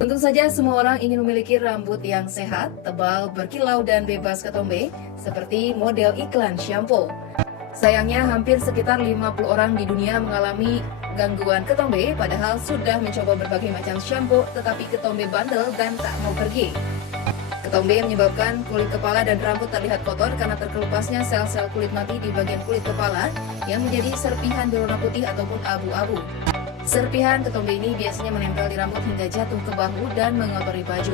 Tentu saja semua orang ingin memiliki rambut yang sehat, tebal, berkilau, dan bebas ketombe, seperti model iklan shampoo. Sayangnya hampir sekitar 50 orang di dunia mengalami gangguan ketombe, padahal sudah mencoba berbagai macam shampoo, tetapi ketombe bandel dan tak mau pergi. Ketombe menyebabkan kulit kepala dan rambut terlihat kotor karena terkelupasnya sel-sel kulit mati di bagian kulit kepala yang menjadi serpihan berwarna putih ataupun abu-abu. Serpihan ketombe ini biasanya menempel di rambut hingga jatuh ke bahu dan mengotori baju.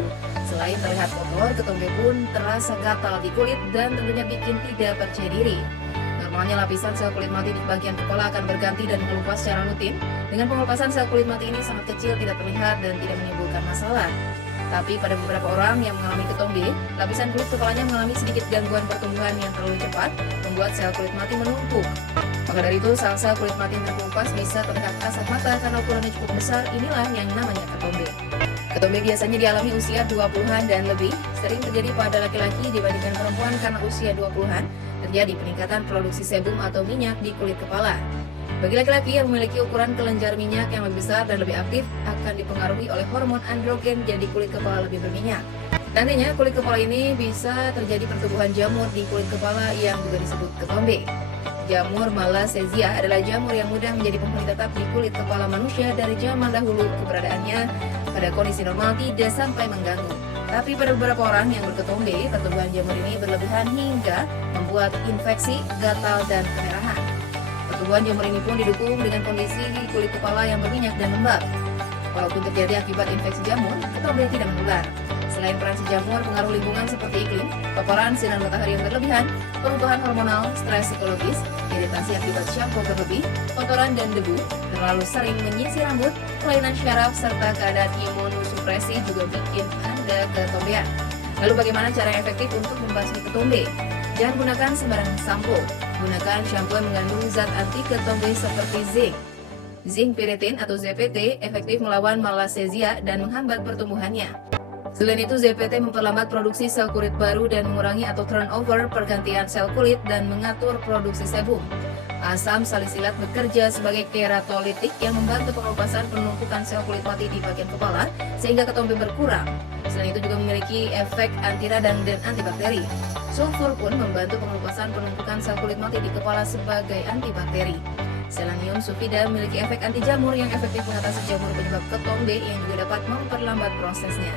Selain terlihat kotor, ketombe pun terasa gatal di kulit dan tentunya bikin tidak percaya diri. Normalnya lapisan sel kulit mati di bagian kepala akan berganti dan mengelupas secara rutin. Dengan pengelupasan sel kulit mati ini sangat kecil, tidak terlihat dan tidak menimbulkan masalah. Tapi pada beberapa orang yang mengalami ketombe, lapisan kulit kepalanya mengalami sedikit gangguan pertumbuhan yang terlalu cepat, membuat sel kulit mati menumpuk. Maka dari itu, sel-sel kulit mati yang terkelupas bisa terlihat kasat mata karena ukurannya cukup besar. Inilah yang namanya ketombe. Ketombe biasanya dialami usia 20-an dan lebih, sering terjadi pada laki-laki dibandingkan perempuan karena usia 20-an, terjadi peningkatan produksi sebum atau minyak di kulit kepala. Bagi laki-laki yang memiliki ukuran kelenjar minyak yang lebih besar dan lebih aktif, akan dipengaruhi oleh hormon androgen, jadi kulit kepala lebih berminyak. Tandanya kulit kepala ini bisa terjadi pertumbuhan jamur di kulit kepala yang juga disebut ketombe. Jamur Malassezia adalah jamur yang mudah menjadi penghuni tetap di kulit kepala manusia dari zaman dahulu. Keberadaannya pada kondisi normal tidak sampai mengganggu. Tapi pada beberapa orang yang berketombe, pertumbuhan jamur ini berlebihan hingga membuat infeksi, gatal, dan kemerahan. Pertumbuhan jamur ini pun didukung dengan kondisi kulit kepala yang berminyak dan lembab. Walaupun terjadi akibat infeksi jamur, ketombe tidak menular. Selain peran si jamur, pengaruh lingkungan seperti iklim, paparan sinar matahari yang berlebihan, perubahan hormonal, stres psikologis, iritasi akibat shampoo berlebih, kotoran dan debu, terlalu sering menyisir rambut, kelainan syaraf, serta keadaan imunosupresi juga bikin Anda ketombean. Lalu bagaimana cara yang efektif untuk membasmi ketombe? Jangan gunakan sembarangan sampo. Gunakan shampoo yang mengandung zat anti ketombe seperti zinc. Zinc pyridine atau ZPT efektif melawan Malassezia dan menghambat pertumbuhannya. Selain itu, ZPT memperlambat produksi sel kulit baru dan mengurangi atau turnover pergantian sel kulit dan mengatur produksi sebum. Asam salisilat bekerja sebagai keratolitik yang membantu pengelupasan penumpukan sel kulit mati di bagian kepala sehingga ketombe berkurang. Selain itu juga memiliki efek anti radang dan antibakteri. Sulfur pun membantu pengelupasan penumpukan sel kulit mati di kepala sebagai antibakteri. Selenium sulfida memiliki efek anti jamur yang efektif mengatasi jamur penyebab ketombe yang juga dapat memperlambat prosesnya.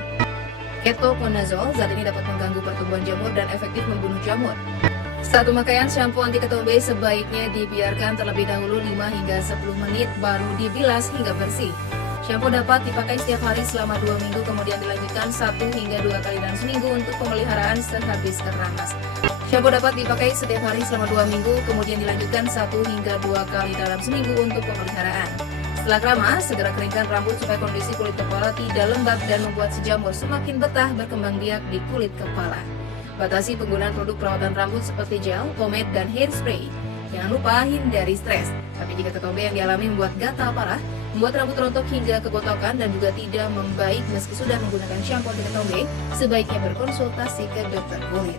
Ketoconazole, zat ini dapat mengganggu pertumbuhan jamur dan efektif membunuh jamur. Saat pemakaian shampoo anti ketombe sebaiknya dibiarkan terlebih dahulu 5 hingga 10 menit baru dibilas hingga bersih. Shampoo dapat dipakai setiap hari selama 2 minggu, kemudian dilanjutkan 1 hingga 2 kali dalam seminggu untuk pemeliharaan sehabis keramas. Shampoo dapat dipakai setiap hari selama 2 minggu, kemudian dilanjutkan 1 hingga 2 kali dalam seminggu untuk pemeliharaan. Setelah keramas, segera keringkan rambut supaya kondisi kulit kepala tidak lembab dan membuat si jamur semakin betah berkembang biak di kulit kepala. Batasi penggunaan produk perawatan rambut seperti gel, pomade, dan hairspray. Jangan lupa hindari stres. Tapi jika ketombe yang dialami membuat gatal parah, membuat rambut rontok hingga kebotokan dan juga tidak membaik meski sudah menggunakan shampoo anti ketombe, sebaiknya berkonsultasi ke dokter kulit.